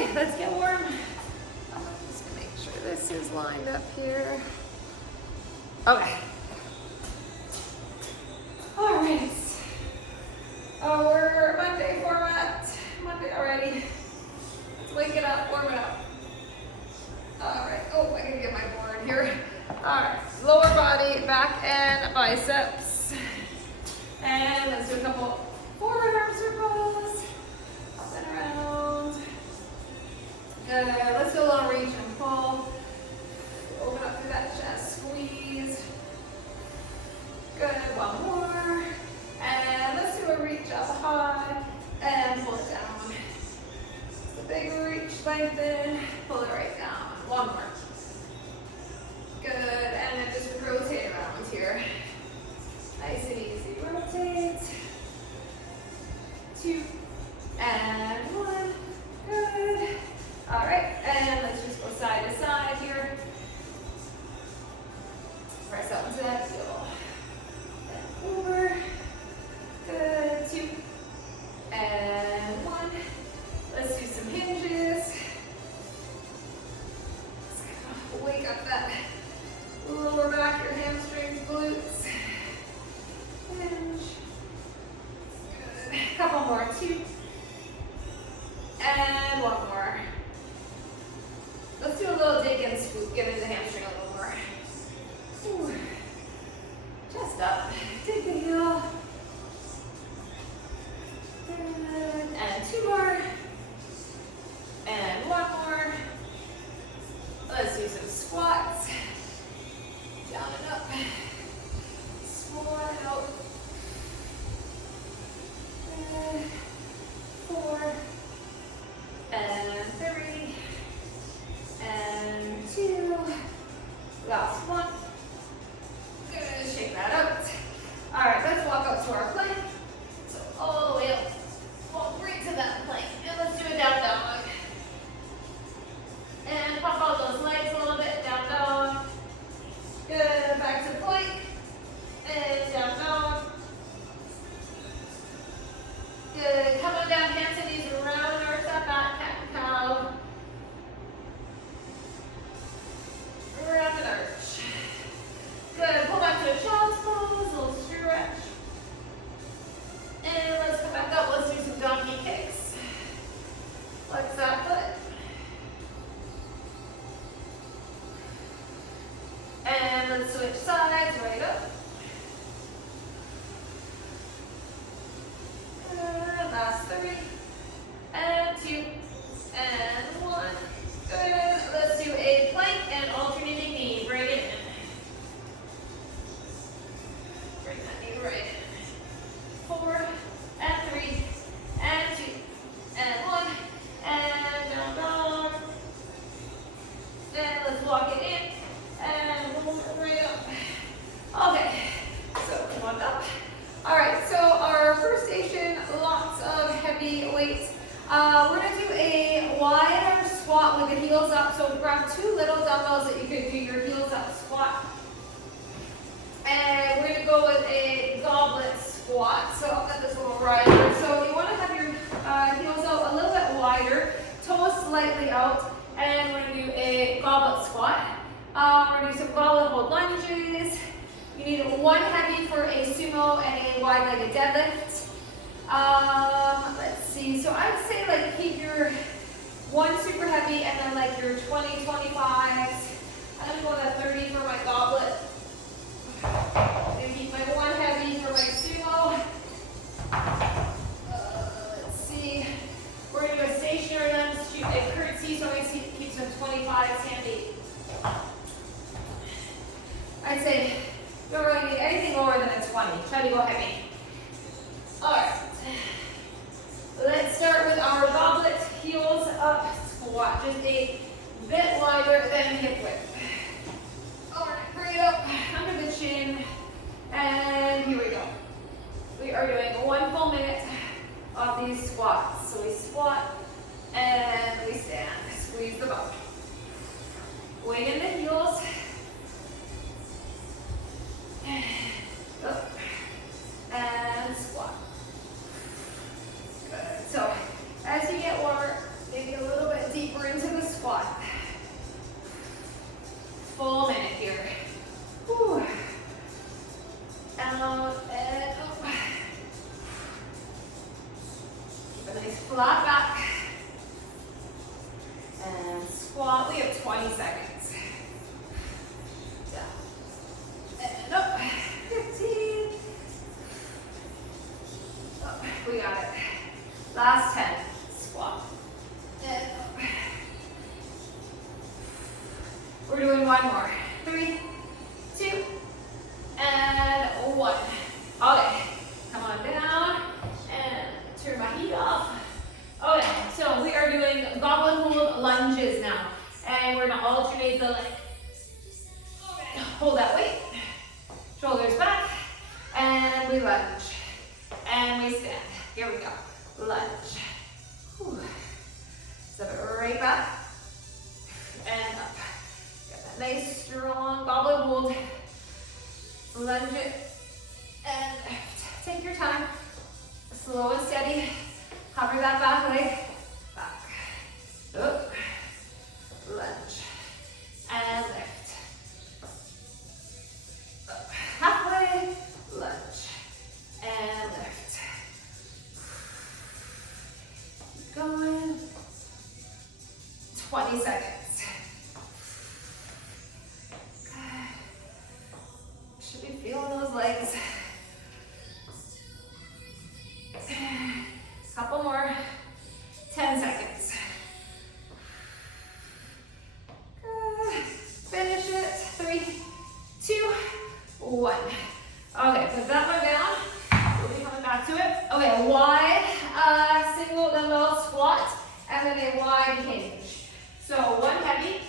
Okay, let's get warm. I'm just gonna make sure this is lined up here. Okay. All right. Our Monday format. Monday already. Let's wake it up, warm it up. All right. Oh, I gotta get my board here. All right. Lower body, back and biceps. And let's do a couple forward arm circles. Up and around. Good. Let's do a little reach and pull. Open up through that chest. Squeeze. Good. One more. And let's do a reach up high and pull it down. The big reach, lengthen, pull it right down. One more. Good. And then just rotate around here. Nice and easy. Rotate. 2 and 1. Good. All right. And let's just go side to side here. Press up into that heel. And over. Good. 2 and 1. Let's do some hinges. Wake up that lower back, your hamstrings, glutes. Hinge. Good. Couple more. 2 and 1 more. Let's do a little dig and scoop, giving the hamstring a little more. Ooh. Chest up. Dig the heel. Good. And 2 more. And 1 more. Let's do some squats. Down and up. Squat out. Good. 4 and 3 and 2. Last one. Good. Shake that out. All right, let's walk up to our plank. So all the way up. Walk right to that plank. And let's do a down dog. And pump out those legs a little bit. Down dog. Good. Back to plank. And down dog. Good. Coming down, hands and knees around our step back, cat and cow. Rapid arch. Good. Pull back to a child's pose, a little stretch. And let's come back up. Let's do some donkey kicks. Flex that foot. And let's switch sides, right up. Good. Last 3. And 2. And 1. Good. Let's do a plank and alternating knee. Bring it in. Bring that knee right in. 4 and 3 and 2 and 1 and down dog. And let's walk it in and roll it right up. Okay, so come on up. All right, so our first station, lots of heavy weights. We're gonna do a wide arm squat with the heels up. So grab 2 little dumbbells that you could do your heels up squat. And we're gonna go with a goblet squat. So I'll get this little rider. So you wanna have your heels out a little bit wider, toes slightly out, and we're gonna do a goblet squat. We're gonna do some goblet hold lunges. You need 1 heavy for a sumo and a wide-legged deadlift. Let's see, so I'd say like keep your 1 super heavy and then like your 20, 25s. I'm gonna go to 30 for my goblet. I'm gonna keep my 1 heavy for my sumo. Let's see, we're gonna do a stationary lunge, shoot a curtsy, so I'm gonna keep some 25s handy. I'd say you don't really need anything lower than a 20. Try to go heavy. All right. Let's start with our goblet heels up squat. Just a bit wider than hip width. All right, bring it up under the chin. And here we go. We are doing 1 full minute of these squats. So we squat and we stand. Squeeze the butt. Wing in the heels. Up and squat. Good. So as you get warmer, maybe a little bit deeper. 20 seconds. Down and up. 15. Up. We got it. Last 10. Squat. And up. We're doing one more. 3, 2, and 1. Okay. Come on down and turn my heat off. Okay, so we are doing goblet hold lunges now. And we're gonna alternate the leg. Okay. Hold that weight. Shoulders back. And we lunge. And we stand. Here we go. Lunge. Whew. Step it right back. And up. Get that nice strong goblet hold. Lunge it. And take your time. Slow and steady. Cover that back leg. Back. Up. Lunge. And lift. Up. Halfway. Lunge. And lift. Keep going. 20 seconds. Good. Should be feeling those legs. Couple more. 10 seconds. Good. Finish it. 3, 2, 1. Okay, put that one down. We'll be coming back to it. Okay, wide single dumbbell squat and then a wide hinge. So one heavy.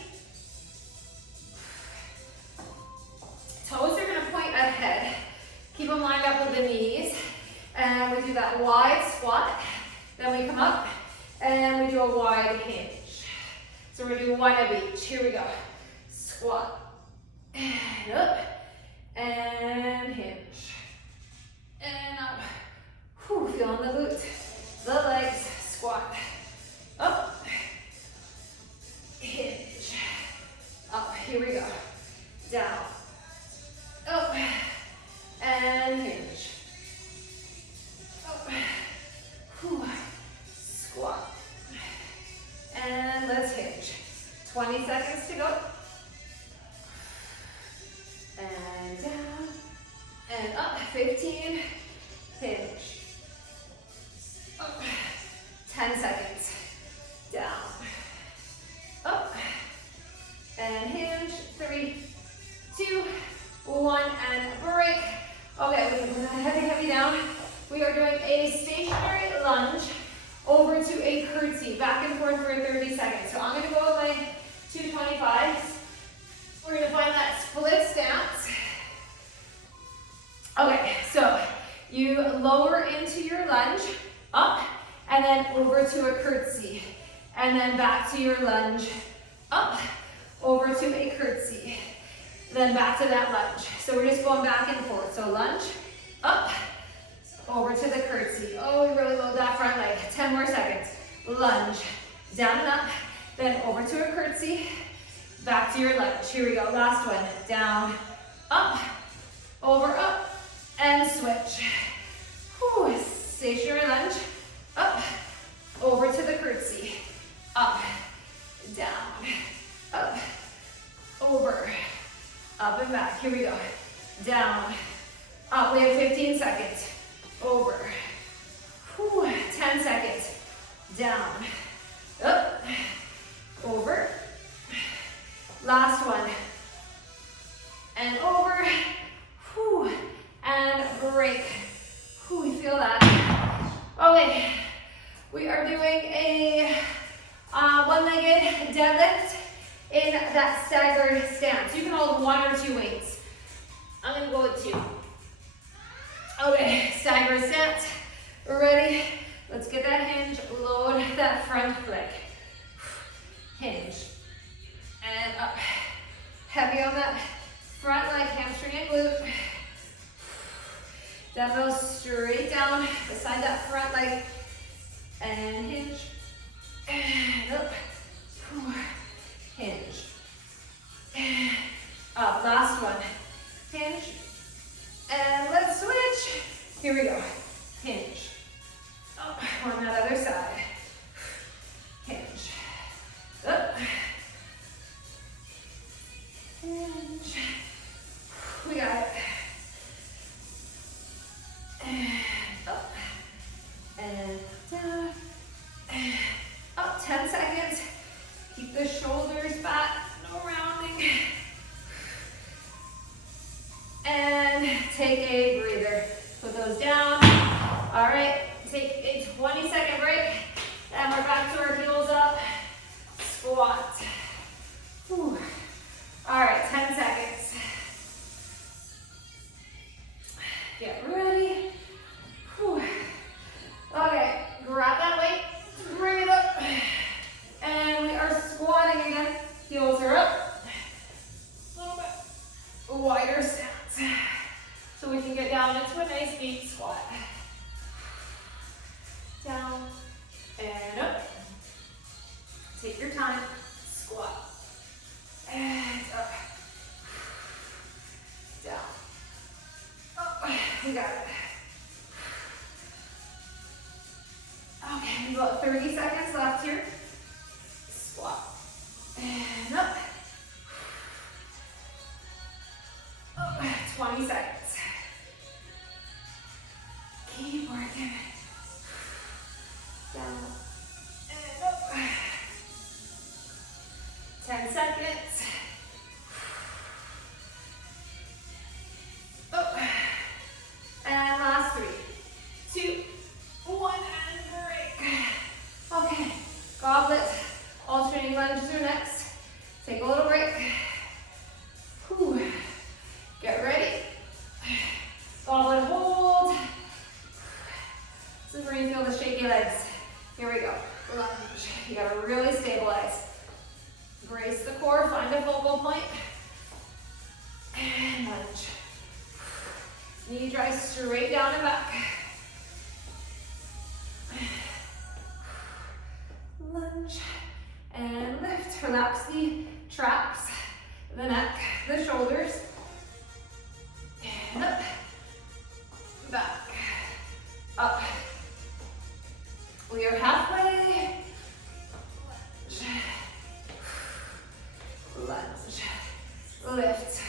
Toes are going to point ahead. Keep them lined up with the knees. And we do that wide squat. Then we come up and we do a wide hinge. So we're going to do one of each. Here we go. Squat. And up. And hinge. And up. Whew, feeling the glutes. The legs. Squat. Up. Hinge. Up. Here we go. Down. Up. And hinge. Up. Whew. Squat. And let's hinge. 20 seconds to go. And down. And up. 15. Hinge. Up. 10 seconds. Down. Up. And hinge. 3, 2, 1. And break. Okay, we can put that heavy down. We are doing a stationary lunge over to a curtsy, back and forth for 30 seconds. So I'm going to go with my 225s. We're going to find that split stance. Okay, so you lower into your lunge, up, and then over to a curtsy. And then back to your lunge, up, over to a curtsy. Then back to that lunge. So we're just going back and forth. So lunge, up, over to the curtsy. Oh, we really load that front leg. 10 more seconds. Lunge, down and up, then over to a curtsy, back to your lunge. Here we go, last one. Down, up, over, up, and switch. Whew. Stationary lunge, up, over to the curtsy, up, down, up, over, up and back. Here we go. Down, up. We have 15 seconds. Over. Whew. 10 seconds. Down. Up. Over. Last one. And over. Whew. And break. Whew, we feel that. Okay. We are doing a one-legged deadlift in that staggered stance. You can hold 1 or 2 weights. I'm going to go with 2. Okay, staggered stance. Ready? Let's get that hinge. Load that front leg. Hinge. And up. Heavy on that front leg, hamstring and glute. Dumbbells straight down beside that front leg. And hinge. And up. Hinge. Up. Last one. Hinge. And let's switch. Here we go. Hinge. Up. On that other side. Hinge. Up. Keep the shoulders back, no rounding. And take a breather. Put those down. All right, take a 20-second break. And we're back to our heels up. Squat. Whew. All right, 10 seconds. Get ready. Whew. Okay, grab that weight, bring it up. And we are squatting again. Heels are up. A little bit wider stance. So we can get down into a nice deep squat. Down and up. Take your time. Squat. And up. Down. Up. You got it. Okay, about 30 seconds left here. Squat. And up. Up. 20 seconds. Keep working. Down and up. 10 seconds. Up. And last 3, 2, 1, and break. Okay, goblet, alternating lunges are next. Take a little break. Whew. Get ready. Goblet hold. This is where you feel the shaky legs. Here we go. Lunge. You gotta really stabilize. Brace the core, find a focal point. And lunge. Knee drive straight down and back. Lunge. And lift. Relax the traps, the neck, the shoulders. And up. Back. Up. We are halfway. Lunge. Lift.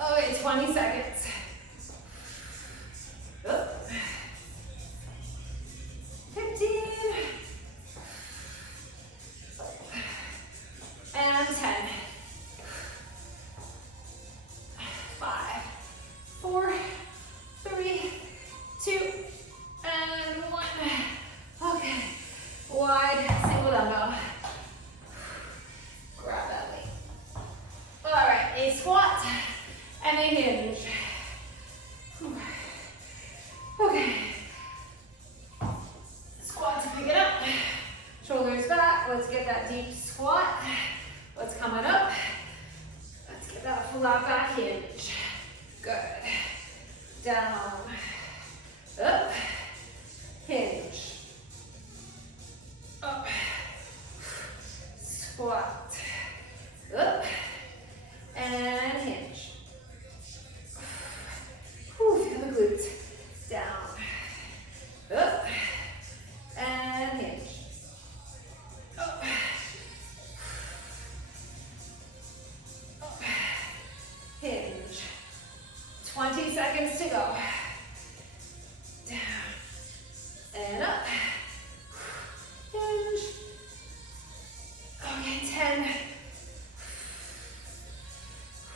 Okay, 20 seconds. Up. 15. And 10. 5, 4, 3, 2, and 1. Okay. Wide single dumbbell. Grab that weight. All right, a squat and a hinge. Okay. Squat to pick it up. Shoulders back. Let's get that deep squat. What's coming up? Let's get that flat back hinge. Good. Down. Up. Hinge. Up. Squat. Up. And hinge. Whew, feel the glutes. Down. Up. And hinge. Up. Up. Hinge. 20 seconds to go. Down. And up. Hinge. Okay, 10.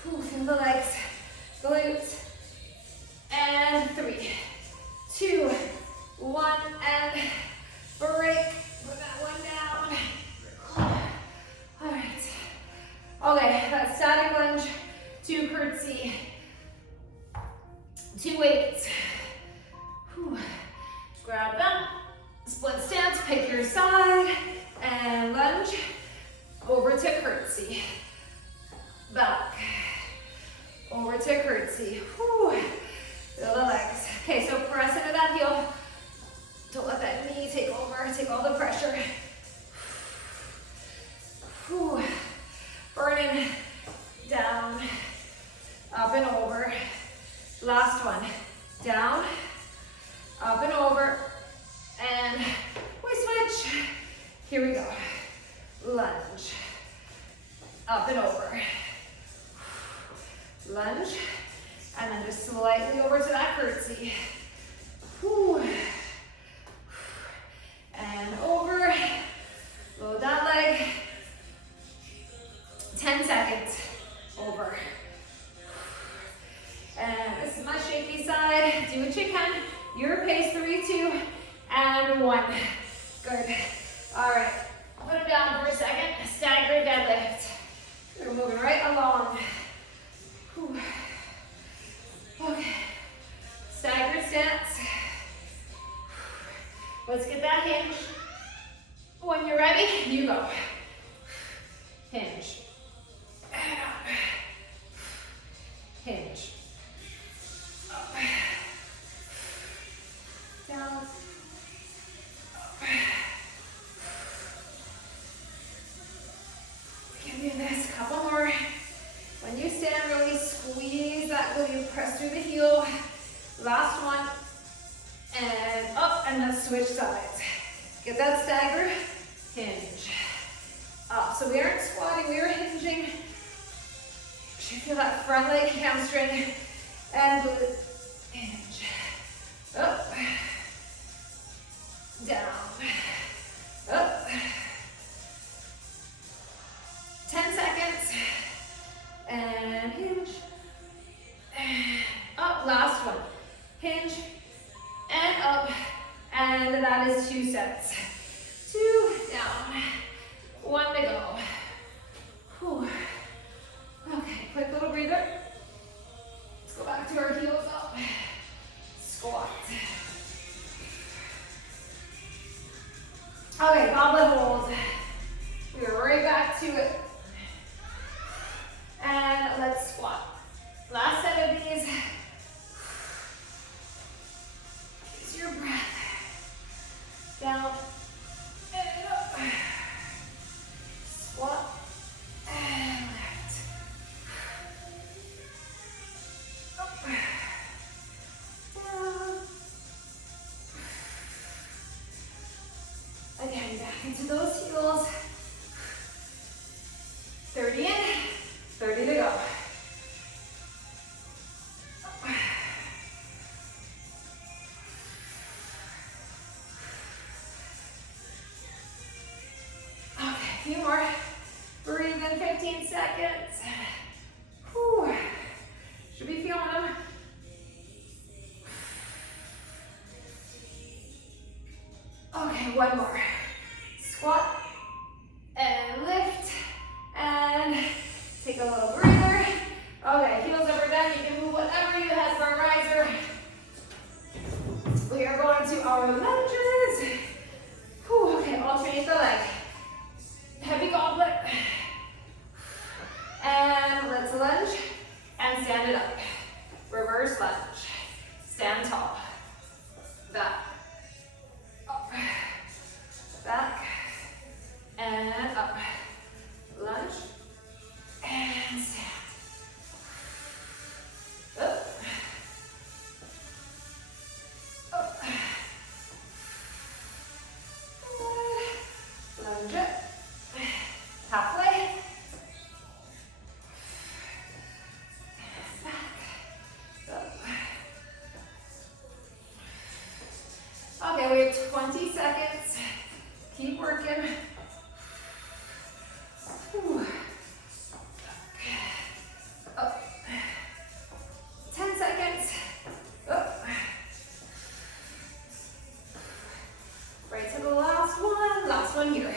Ooh, feel the legs, glutes. And 3, 2, 1, and break. Put that one down. All right. Okay, that static lunge, 2 curtsy, 2 weights. Whew. Grab them. Split stance, pick your side, and lunge. Over to curtsy. Back. Over to curtsy. Whew. Feel the legs. Okay, so press into that heel. Don't let that knee take over. Take all the pressure. Whew. Burning. Down. Up and over. Last one. Down. Up and over. And we switch. Here we go. Lunge. Up and over. Lunge. And then just slightly over to that curtsy. Whew. And over. Load that leg. down for a second. Staggered deadlift. We're moving right along. Whew. Okay. Staggered stance. Let's get that hinge. When you're ready, you go. Hinge. And up. Hinge. Up. Down. Up. We can do this. Couple more. When you stand, really squeeze that glute. Press through the heel. Last one. And up, and let's switch sides. Get that stagger. Hinge. Up. So we aren't squatting, we are hinging. You should feel that front leg hamstring. And hinge. Up. Down. Up. 10 seconds. And hinge. Up. Last one. Hinge. And up. And that is 2 sets. 2 down. 1 to go. Whew. Okay, quick little breather. Let's go back to our heels up. Squat. Okay, goblet hold. We're right back to it. And let's squat. Last set of these. Use your breath. Down and up. Squat and lift. Up. Down. Again, back into those heels. 30 in, 30 to go. Okay, a few more. Breathe in 15 seconds. Whew. Should be feeling them. Okay, one more. Squat and lift and take a little breather. Okay, heels over down. You can move whatever you have for a riser. We are going to our lunges. Whew, okay, alternate the leg. Heavy goblet. And let's lunge and stand it up. Reverse lunge. Stand tall. Back. Up. Back. And up. Lunge. And stand. Up. Up. Lunge it. Halfway. Back. Up. Okay, we have 20 seconds. Keep working. Whew. Up. 10 seconds. Up. Right to the last one. Last one here.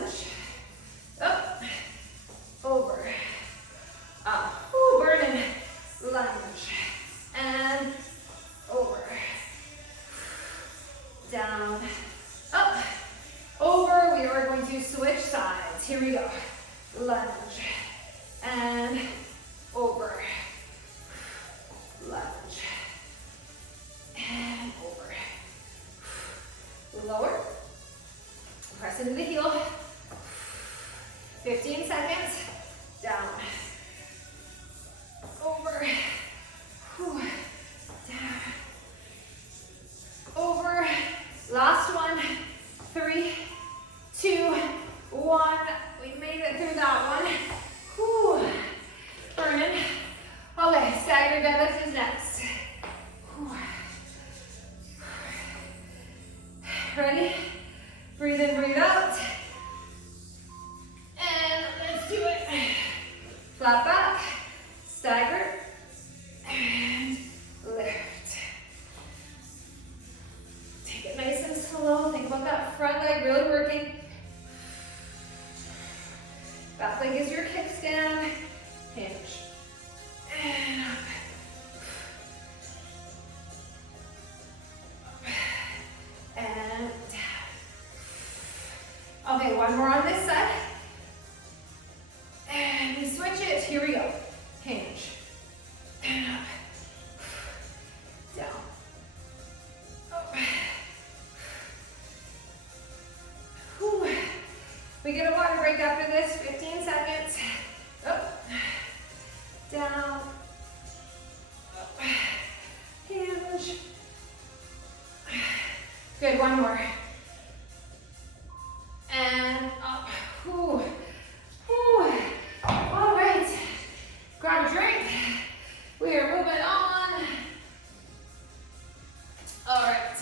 lunge, up, over, up, ooh, burning, lunge, and over, down, up, over. We are going to switch sides. Here we go. Lunge, and over, lunge, and over. Lower, press into the heel. 15 seconds, down, over, whew, down, over. Last one, 3, 2, 1. We made it through that one. Whew. Burning. Okay, staggered deadlift is next. Whew. Ready? Breathe in, breathe out. And let's do it. Flat back, stagger, and lift. Take it nice and slow. Think about that front leg really working. Back leg is your kickstand. Hinge. And up. And down. Okay, one more on this side. And we switch it. Here we go. Hinge. And up. Down. Up. Whew. We get a water break after this. 15 seconds. Up. Down. Up. Hinge. Good, one more. And up. Whew. Whew. All right. Grab a drink. We are moving on. All right.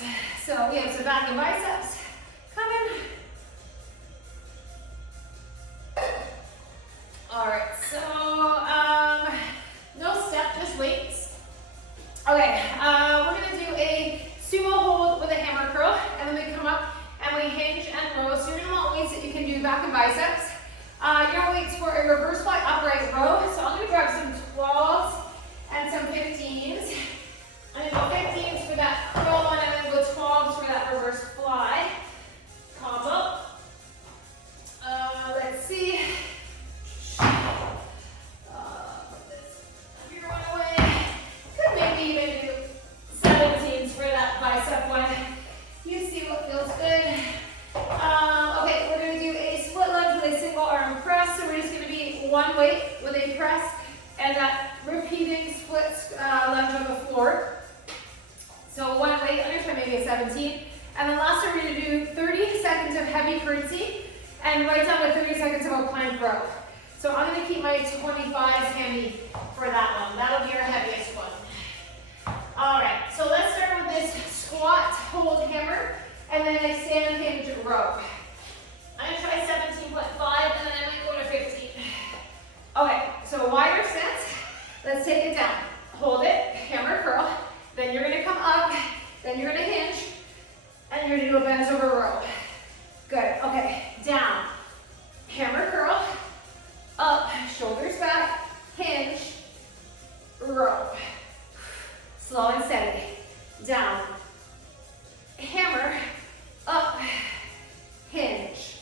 So we have some back and biceps coming. All right. So no step, just weights. Okay. We're gonna do a sumo hold with a hammer curl, and then we come up and we hinge and row. So you're gonna want weights that you can do back and biceps. Your weights for a reverse fly upright row. So I'm gonna grab some 12s and some 15s. I'm gonna go 15s for that curl one, and then go 12s for that reverse fly combo. Let's see. Put this here one away. Could maybe even do 17s for that bicep one. You see what feels good. Okay, we're going to do a split lunge with a single arm press. So we're just going to be one weight with a press and that repeating split lunge on the floor. So one weight, I'm going to try maybe a 17. And then last we're going to do 30 seconds of heavy curtsy and right down to 30 seconds of a plank row. So I'm going to keep my 25s handy for that one. That'll be our heaviest one. All right, so let's start with this squat, hold, hammer, and then a stand hinge row. I'm gonna try 17.5 and then I might go to 15. Okay, so wider stance. Let's take it down. Hold it, hammer curl. Then you're gonna come up, then you're gonna hinge, and you're gonna do a bend over row. Good, okay, down. Hammer curl, up, shoulders back, hinge, row. Slow and steady. Down. Hammer. Up. Hinge.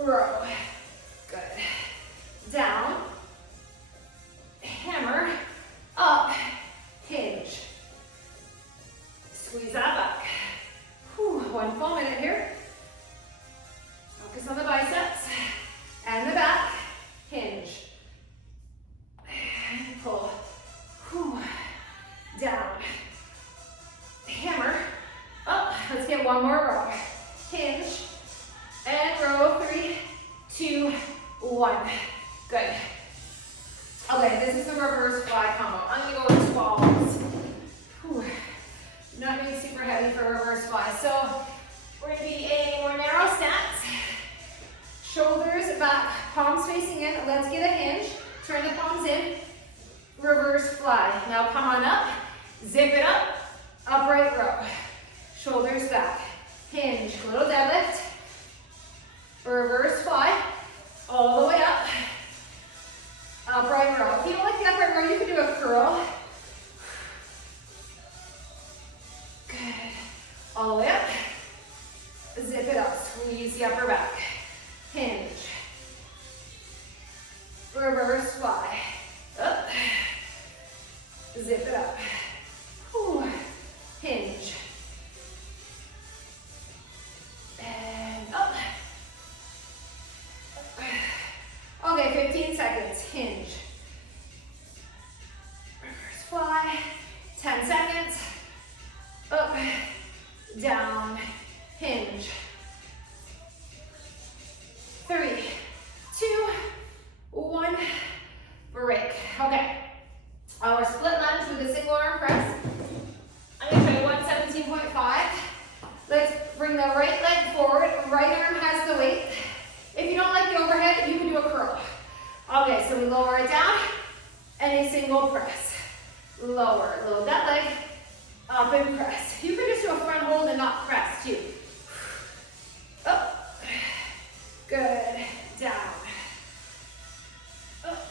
Row. Good. Down. Hammer. Up. Hinge. Squeeze that back. Whew, one full minute here. Focus on the biceps and the back. Hinge. And pull. Whew. Down. Hammer. Up. Let's get one more row. Hinge. And row. 3, 2, 1. Good. Okay, this is the reverse fly combo. I'm going to go with 12s. Whew. Not being super heavy for reverse fly. So we're going to be a more narrow stance. Shoulders back, palms facing in. Let's get a hinge. Turn the palms in. Reverse fly. Now come on up, zip it up, upright row. Shoulders back, hinge, little deadlift, Reverse fly, all the way up. Upright row. If you don't like the upright row, you can do a curl. Good. All the way up. Zip it up. Squeeze the upper back. Hinge. Reverse fly. Up. Zip it up. Whew. Hinge. And up. Okay, 15 seconds. Hinge. Reverse fly. 10 seconds. Up. Down. Hinge. 3, 2, 1. Break. Okay. Our split lunge with a single arm press. I'm going to try 117.5. Let's bring the right leg forward. Right arm has the weight. If you don't like the overhead, you can do a curl. Okay, so we lower it down and a single press. Lower. Load that leg. Up and press. You can just do a front hold and not press too. Up. Good. Down. Up.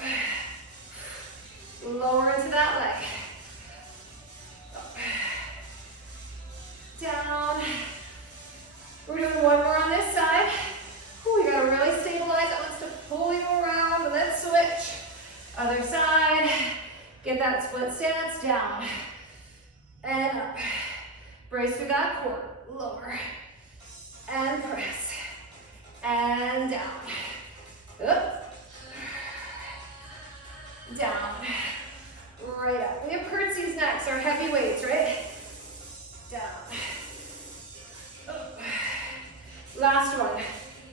Lower into that leg. Up. Down. We're doing one more on this side. Ooh, you gotta really stabilize. It wants to pull you around. Let's switch. Other side. Get that split stance. Down. And up. Brace through that core. Lower. And press. And down. Up. Down. Right up. We have curtsies next, our heavy weights, right? Down. Up. Last one.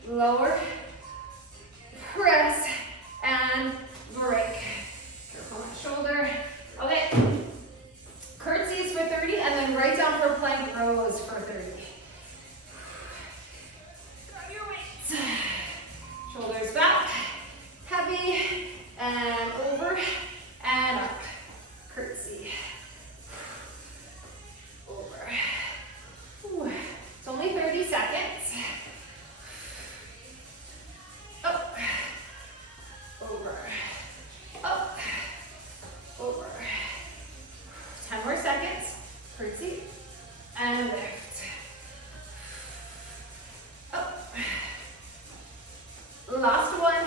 Lower. Press. And break. Careful on my shoulder. Okay. Curtsies for 30, and then right down for plank rows for 30. Grab your weights. Shoulders back. Heavy. And over. And up. Curtsy. Over. Ooh. It's only 30 seconds. Up. Over. Up. Over. 10 more seconds. Curtsy. And lift. Up. Last one.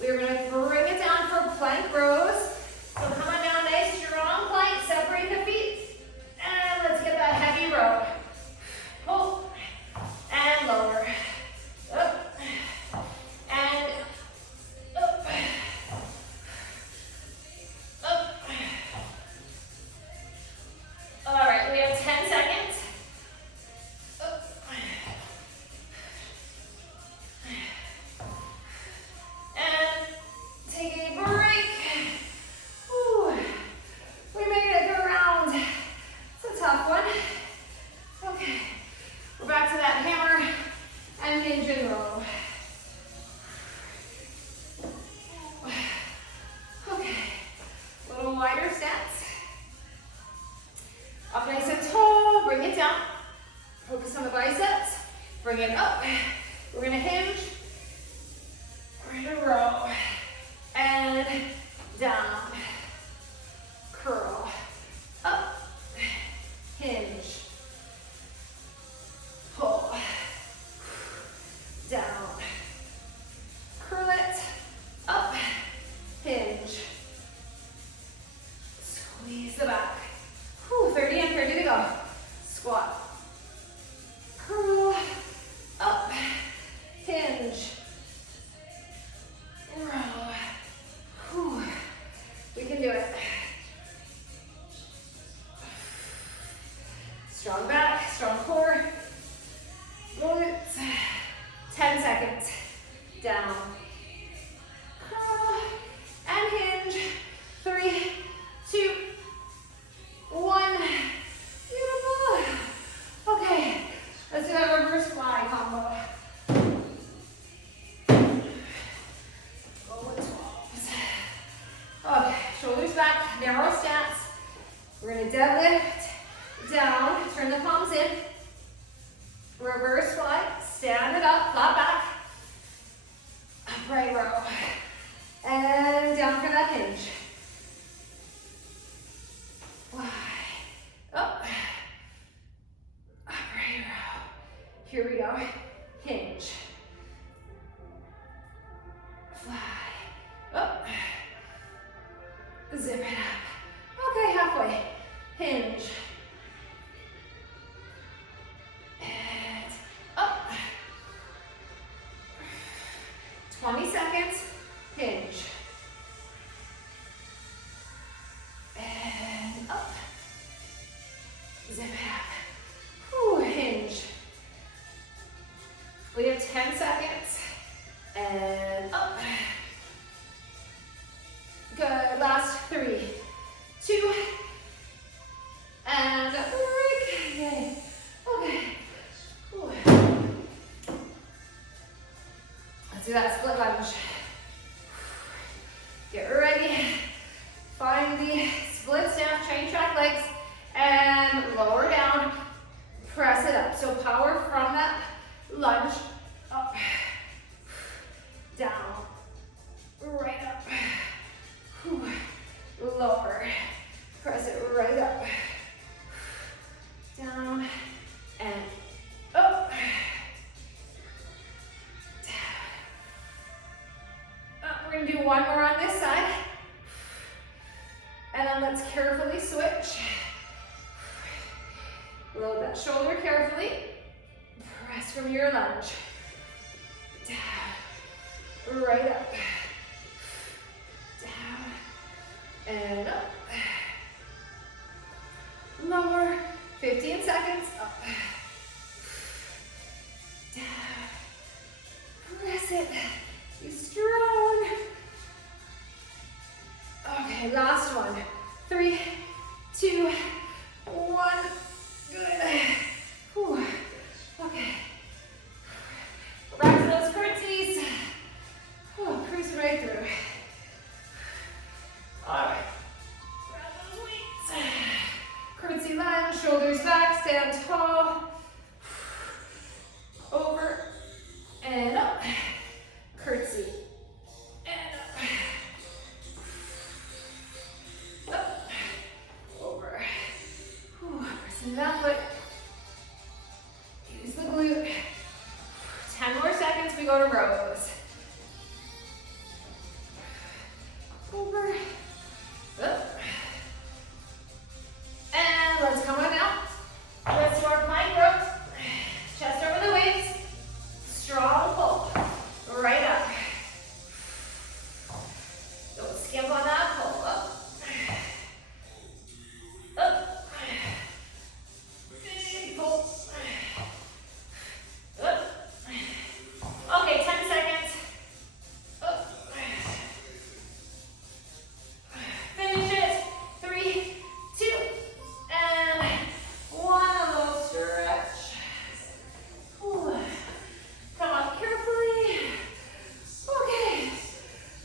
We're going to bring it down for plank rows. So come on down, nice strong plank. Separate the feet. And let's get that heavy row. Pull. And lower. Up. And up. Up. All right, we have 10 seconds. Up. And take a break. Whew. We made it through a round. It's a tough one. Okay, we're back to that hammer and hinge and row. Okay, a little wider stance. Up nice and tall, bring it down. Focus on the biceps, bring it up. We're gonna hinge, we're gonna row, and down, curl, up, hinge, pull, down, curl it, up, hinge, squeeze the back. Whew, 30 and 30 to go. Squat, curl, up, hinge, row. Whew. We can do it. Strong back, strong core. Glutes. 10 seconds. Down. Curl and hinge. 3, 2, 1. Beautiful. Okay, let's do that reverse fly combo. Go with 12s. Okay, shoulders back, narrow stance. We're gonna deadlift down, turn the palms in. Reverse fly, stand it up, flat back. Upright row. And down for that hinge. Fly. Up. Upright row. Here we go. Hinge. Fly. Up. Zip it up. Okay, halfway. Hinge. And up. 20 seconds. Hinge. And up. Zip it up. Ooh, hinge. We have 10 seconds. And up. Good. Last 3, 2, and break. Yay. Okay. Ooh. Let's do that split lunge. Get ready. Find the split stance, train track legs, and lower down. Press it up. So power from that lunge. Up. Down. Right up. Lower. Press it right up. Down and up. Down. Up. We're going to do one more on this side. And then let's carefully switch. Load that shoulder carefully. Press from your lunge. Down. Right up. And up. Lower. 15 seconds. Up. Down. Press it. Be strong. Okay, last one. 3, 2, 1. Good. Whew. Okay. Back to those curtsies. Cruising right through. All right. Grab those weights. Curtsy lunge, shoulders back, stand tall. Over and up. Curtsy. And up. Up. Over. Pressing that foot. Use the glute. 10 more seconds, we go to rows. Over. Up. And let's come on out. Let's do our plank row. Chest over the weights. Strong pull. Right up. Don't skimp on that pull. Up. Up. Big pull. Up. Okay, 10 seconds. Up. Finish it. 3, 2, and 1. A little stretch. Ooh. Come up carefully. Okay.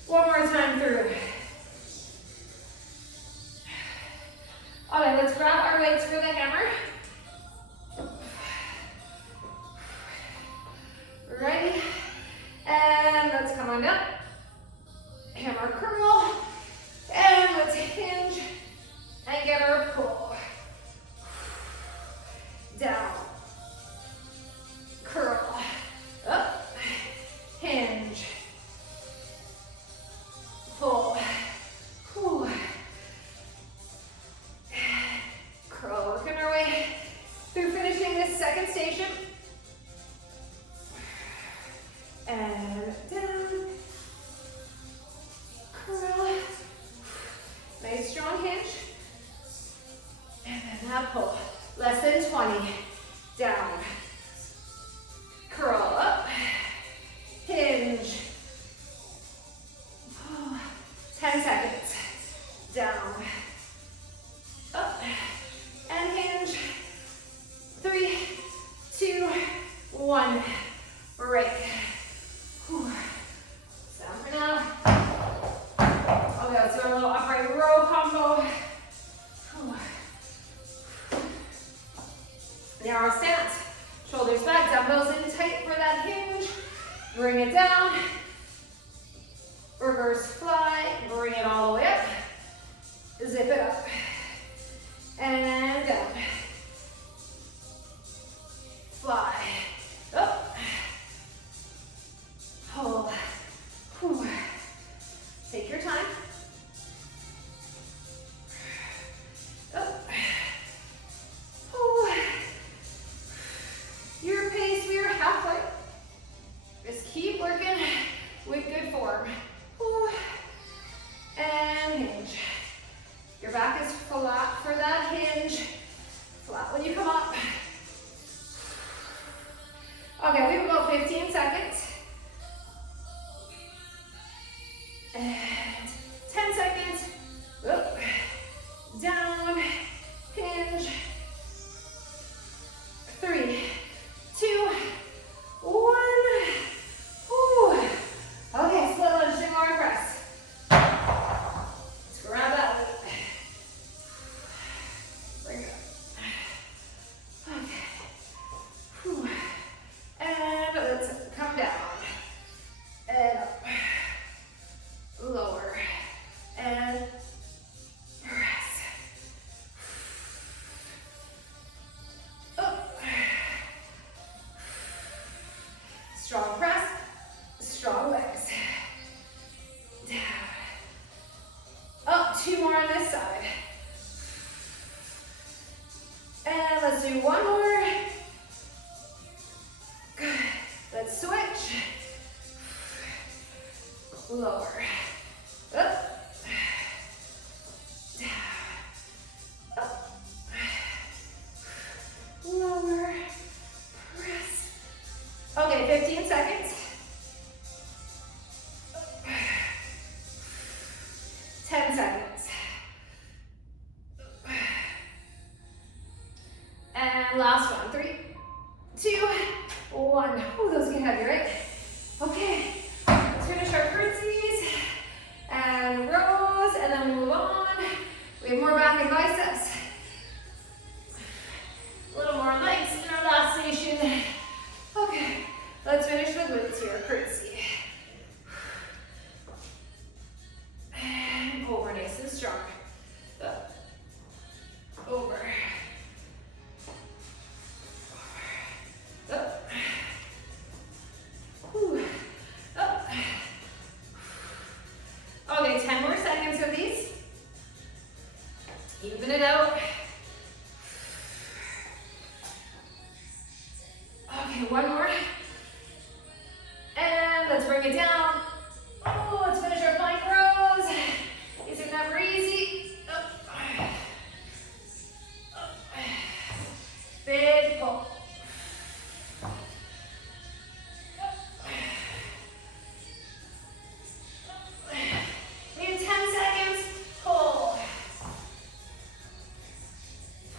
One more time through. Okay, let's grab our weights for the hammer. Ready? And let's come on up. Hammer curl. And let's hinge and get our pull. Down. Curl. Up. Hinge. Pull. Whew. Curl. Working our way through finishing this second station. And down. Curl. Nice strong hinge. And then that pull. Less than 20. Down. Curl up. Hinge. 10 seconds. Down. Up. And hinge. 3, 2, 1. Break. Whew. Down for now. Okay, let's do a little upright row combo. Narrow stance. Shoulders back, dumbbells in tight for that hinge. Bring it down. reverse fly, bring it all the way up, zip it up, and down, fly, up, hold, whew. Take your time, up, whew. Your pace, we are halfway. Just keep working with good form. Whew. And hinge. Your back is flat for that hinge. Flat when you come up. Okay, we have about 15 seconds. And 10 seconds. Up, down, hinge. 3, 2, 1. Whew. Okay, split lunge, single arm press. Let's grab that weight. Bring it up. Okay. Whew. And let's come down. And up. Lower. And press. Up. Strong press. Strong legs. Down. Up, 2 more on this side. And let's do 1 more. Good. Let's switch. Lower. Up. Down. Up. Lower. Press. Okay, 15 seconds. 10 seconds. And last one. 3, 2, 1. Ooh, those get heavy, right? Okay, let's finish our curtsies and rows, and then we move on. We have more back and biceps. A little more legs in our last station. Okay, let's finish the glutes here. Curtsy. And over, nice and strong. Up. Over. Up. Whew. Up. Okay, 10 more seconds of these. Even it out. Okay, 1 more. And let's bring it down. Oh, let's finish our plank rows. These are never easy. Up. Up. Big pull. We have 10 seconds. Hold.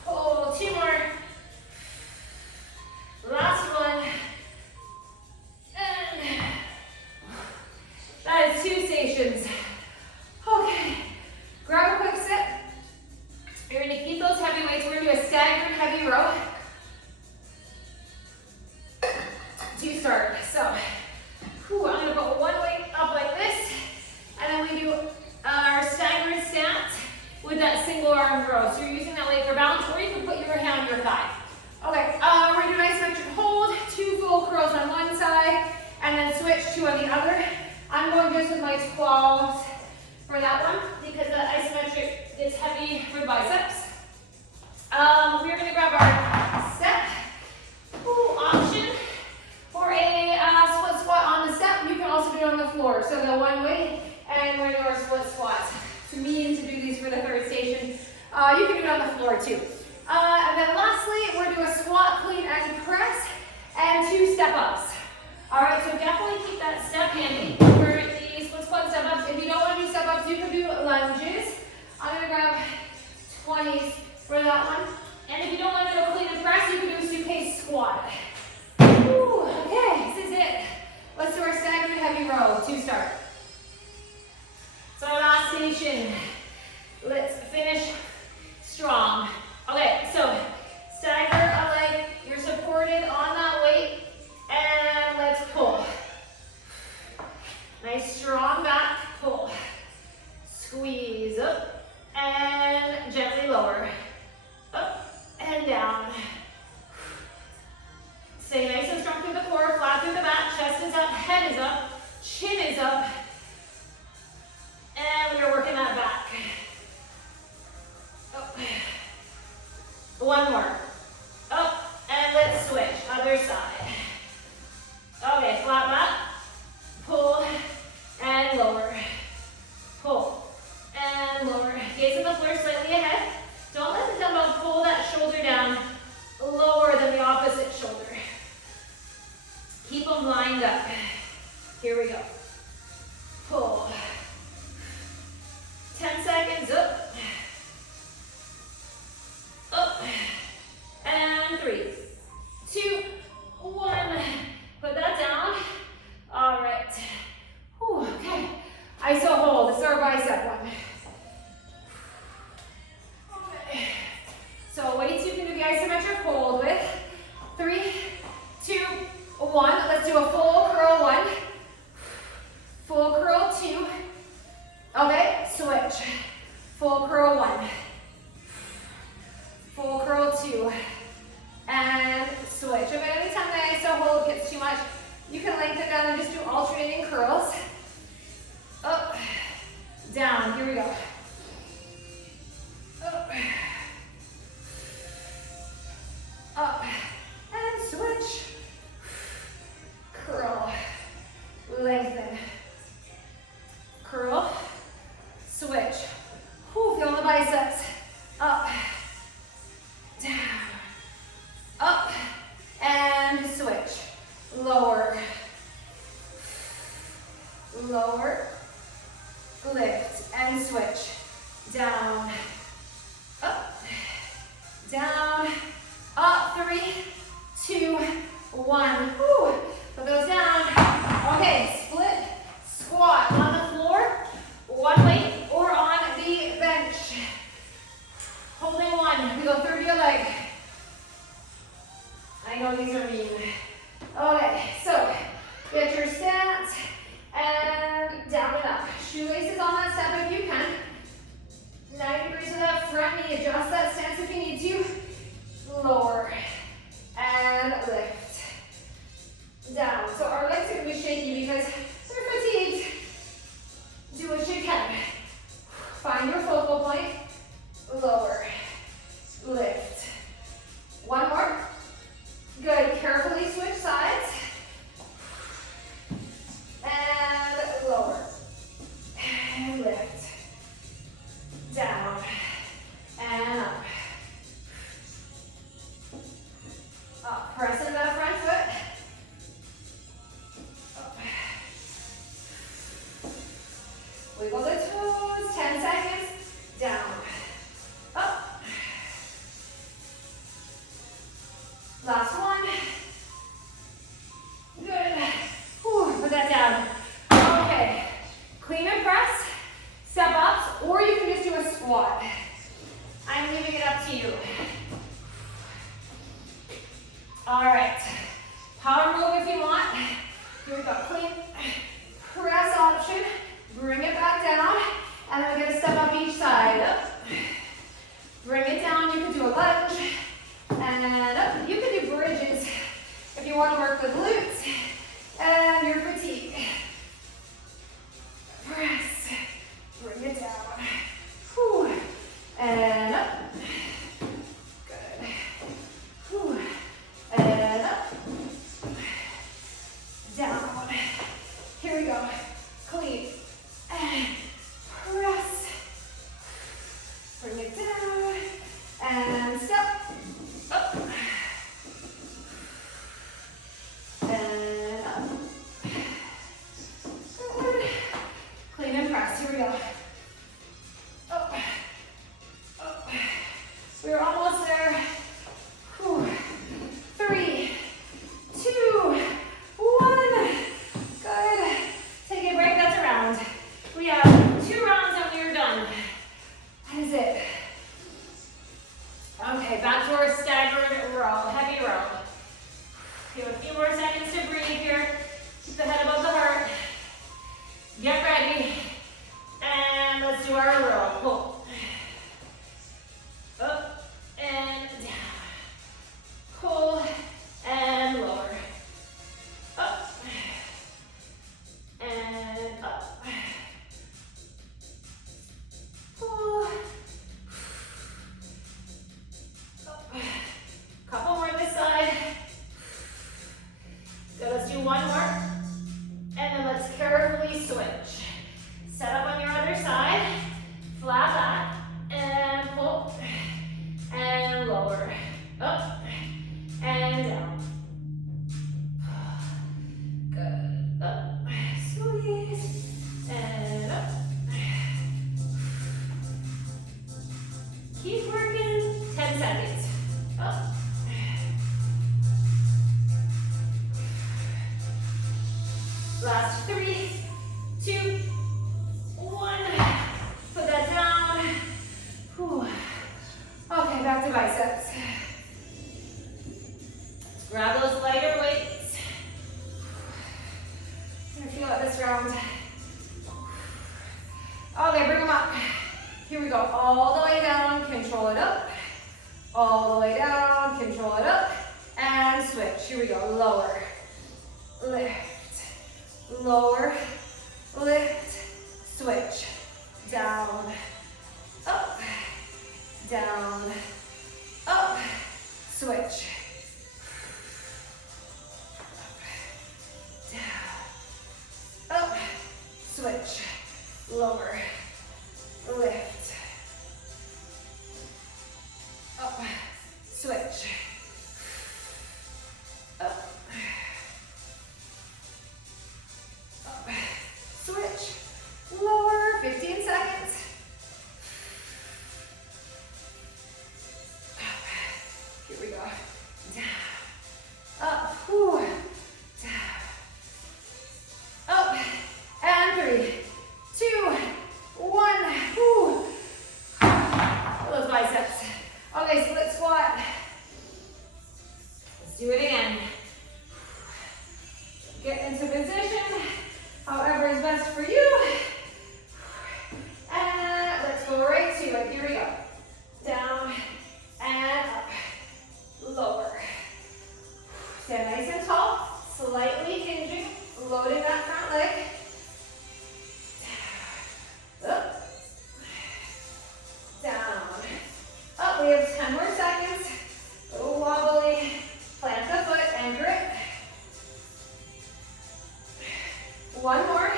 Hold. 2 more. Last one. And that is 2 stations. Okay. Grab a quick sip. You're going to keep those heavy weights. We're going to do a staggered heavy row to start. So, whew, I'm going to put one weight up like this, and then we do our staggered stance with that single arm row. So you're using that weight for balance, or you can put your hand on your thigh. Okay, we're going to do an isometric hold, 2 full curls on one side, and then switch 2 on the other. I'm going just with my quads for that one, because the isometric is heavy for the biceps. We're going to grab our step option for a split squat on the step. You can also do it on the floor. So the one weight, and we're going to do our split squats. To me, to do these for the third station, you can do it on the floor too. And then lastly, we're going to do a squat, clean, and press, and 2 step-ups. All right, so definitely keep that step handy for the split squat step-ups. If you don't want to do step-ups, you can do lunges. I'm going to grab 20s for that one. And if you don't want to do a clean and press, you can do a suitcase squat. Whew, okay, this is it. Let's do our staggered heavy row to start. So our last station, let's finish strong. Okay, so stagger a leg, you're supported on that weight, and head is up, chin is up, and we are working that back. Oh. One more. Up, and let's switch, other side. Okay, flat back, pull, and lower. Pull, and lower. Gaze on the floor slightly ahead. Don't let the dumbbell pull that shoulder down lower than the opposite shoulder. Keep them lined up. Here we go. Pull. 10 seconds, up. Up. And 3, 2, 1. Put that down. All right. Whew, okay. ISO hold. This is our bicep one. Okay. So weights you can do the isometric hold with. 3, 2, 1. Let's do a full curl 1. Full curl 2. Okay, switch. Full curl 1. Full curl 2. And switch. If at any time the ISO hold gets too much, you can lengthen down and just do alternating curls. Up, down. Here we go. Up, and switch. Curl, lengthen. Curl, switch. Whew, feel the biceps. Up, down. Up, and switch. Lower, lower, lift, and switch. Down, up, down, up. 3, 2, 1. Whew. Put those down. Okay, split squat on the floor, one weight, or on the bench. Holding 1. We go through to your leg. I know these are mean. Okay, so get your stance and down and up. Shoelaces on that step if you can. 90 degrees to that front knee. Adjust that stance if you need to. Lower and lift. Down. So our legs are going to be shaky because they're fatigued. Do what you can. Find your focal point. Lower. Lift. One more. Good. Carefully switch sides. And lower. And lift. Down. And up. Up. Press into that front foot. Up. Wiggle the toes. 10 seconds. Down. Up. Last one. Good. Whew, put that down. Okay. Clean and press, step ups, or you can just do a squat. I'm leaving it up to you. All right. Power move if you want. Here we go. Clean press option. Bring it back down. And then we're going to step up each side. Up. Bring it down. You can do a lunge. And up. You can do bridges if you want to work the glutes and your fatigue. Press. Bring it down. Whew. And up. Good. Whew. And up. Down. Here we go. Clean. And press. Bring it down. And step. Up. And up. Good. Clean and press. Here we go. Up. Up. We're almost there. Whew. 3, 2, 1. Good. Take a break. That's a round. Last 3, 2, 1. Put that down. Whew. Okay, back to biceps. Let's grab those lighter weights. I'm gonna feel it this round. Okay, bring them up. Here we go, all the way down, control it up. All the way down, control it up. And switch, here we go, lower, lift, lower, lift, switch, down, up, down, up, switch, down, up, switch, lower, lift, up, switch, up, up, switch, lower, 15 seconds. Here we go. Down, up, whew, down, up, and 3, 2, 1, whew. Those biceps. Okay, split squat. Let's do it again. Get into position, however is best for you. And let's go right to it. Here we go. Down and up. Lower. Stand nice and tall, slightly hinging, loading that front leg. Up, down, up. We have 10 more seconds. A little wobbly. Plant the foot and grip. One more.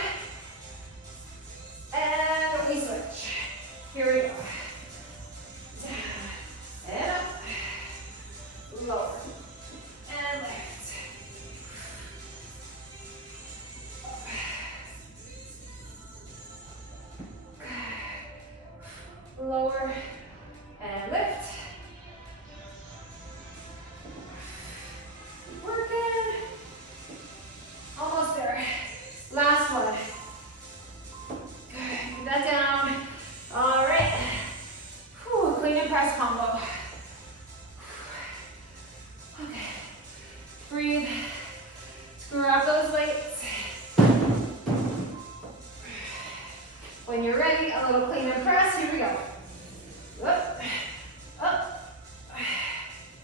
And we switch. Here we go. Down and up. Lower and lift. Up. Lower and lift. Working. Almost there. Last one. Good. Put that down. All right. Whew, clean and press combo. Okay. Breathe. Let's grab those weights. When you're ready, a little clean and press. Here we go. Up, up.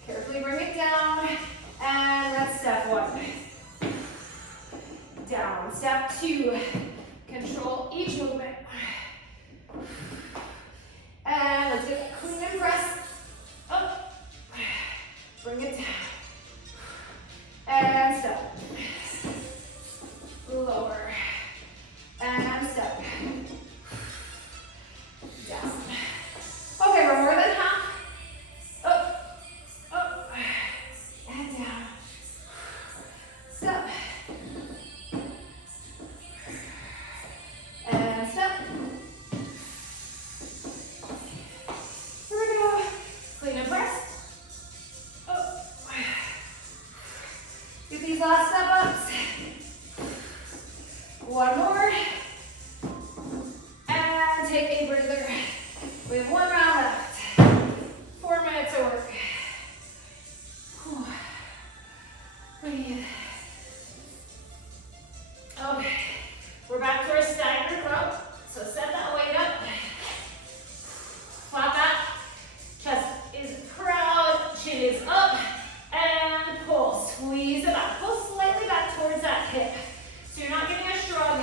Carefully bring it down. And that's step 1. Down. Step 2. Control each movement. And let's get a clean and press. Up. Bring it down. And step. Lower. And step. Down. Okay, we're more than half. Up, up, and down. Step. And step. Here we go. Clean and press. Up. Do these last step ups. One more. And take a breather. We have 1 round left. 4 minutes of work. Whew. Breathe. Okay. We're back to our staggered row. So set that weight up. Flat back. Chest is proud. Chin is up. And pull. Squeeze it back. Pull slightly back towards that hip. So you're not getting a shrug.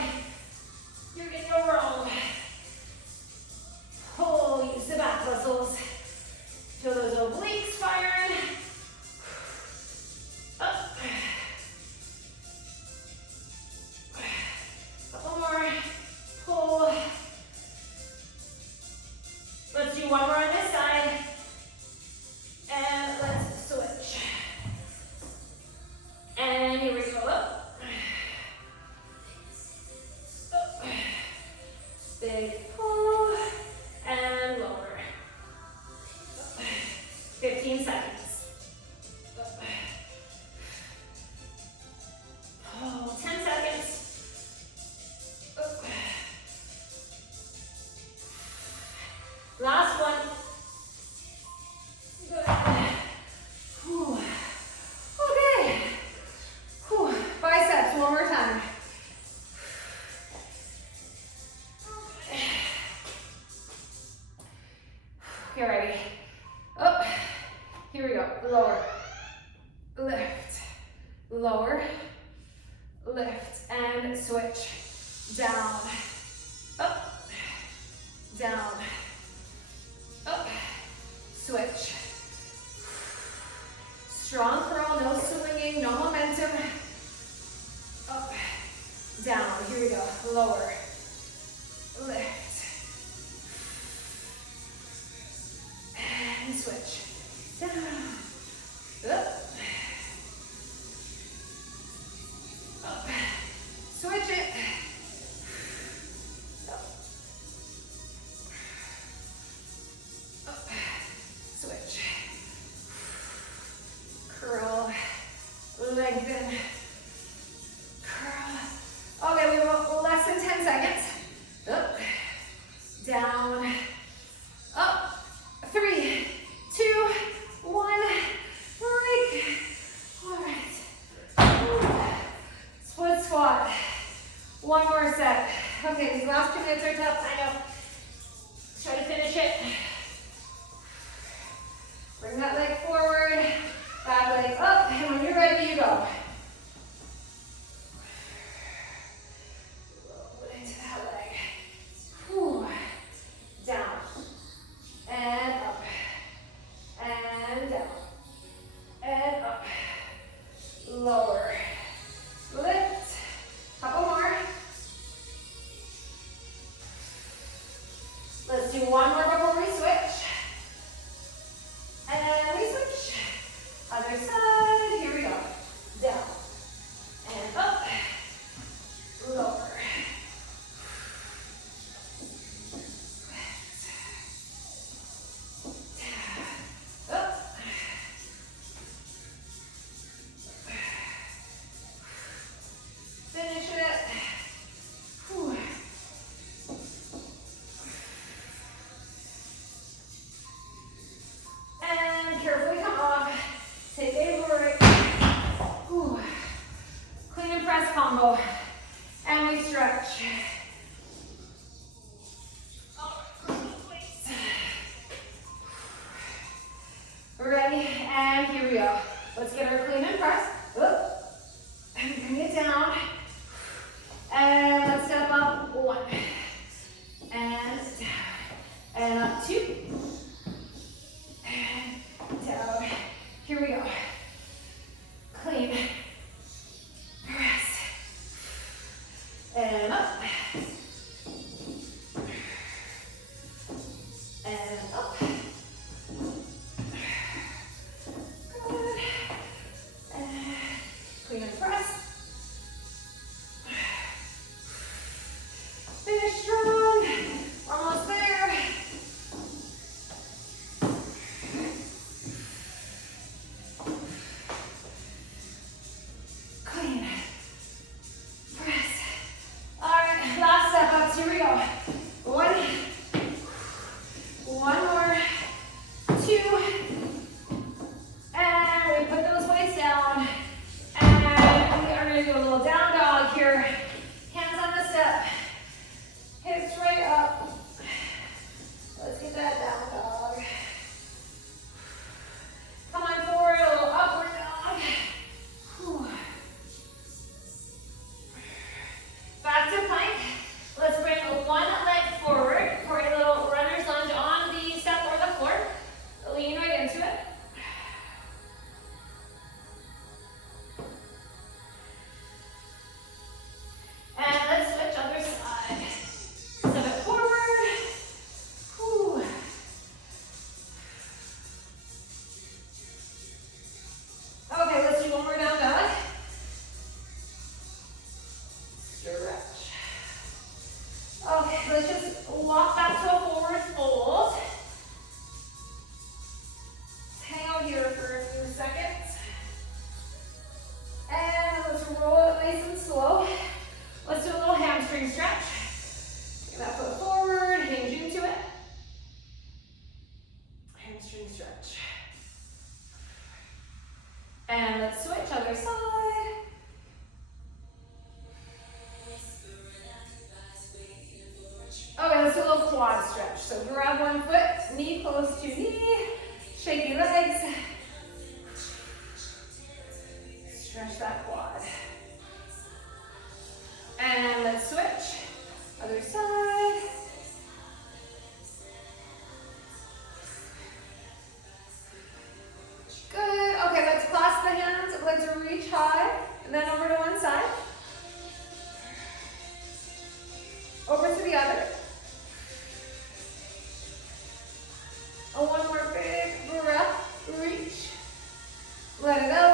lift, and switch. Down, up, down, up, switch. Strong curl, no swinging, no momentum. Up, down, here we go, lower, lift, and switch. Down, up, up, switch it. Curl, lengthen, curl. Okay, we have less than 10 seconds. Up, down, up. 3, 2, 1, break. All right. Split squat. One more set. Okay, these last 2 minutes are tough, I know. Let's try to finish it. Bring that leg forward. Back leg up, and when you're ready, you go. Roll into that leg. Whew. Down. And up. And down. And up. Lower. Lift. Couple more. Let's do one more before we switch. And we switch. Other side, here we go. Down, and up, lower. Down, up. Finish it. Whew. And carefully come off. Take a break. Ooh. Clean and press combo. And we stretch. Ready? And here we go. Let's get our clean and press. Up. And bring it down. And let's step up. 1. And down. And up 2. And down. Here we go. Clean. Press. And up. And up. Good. And clean and press. Finish strong. Almost there. Clean. Press. All right, last step ups. Here we go. 1. One more. 2. And we put those weights down. And we are going to do a little down dog here. Hands on the step. Hips right up. Let's get that down dog. Come on forward, a little upward dog. Whew. Back to plank. Let's bring one leg forward for a little runner's lunge on the step or the floor. Lean right into it. And let's switch other side. Step it forward. Whew. Okay, let's do one more down dog. Stretch. Okay, let's just walk back to a forward fold. Hang out here for a few seconds. And let's roll it nice and slow. Let's do a little hamstring stretch. Bring that foot forward, hinge into it. Hamstring stretch. And let's switch other side. Okay, let's do a little quad stretch. So grab one foot, knee close to knee, shaky legs. Stretch that quad. let it out.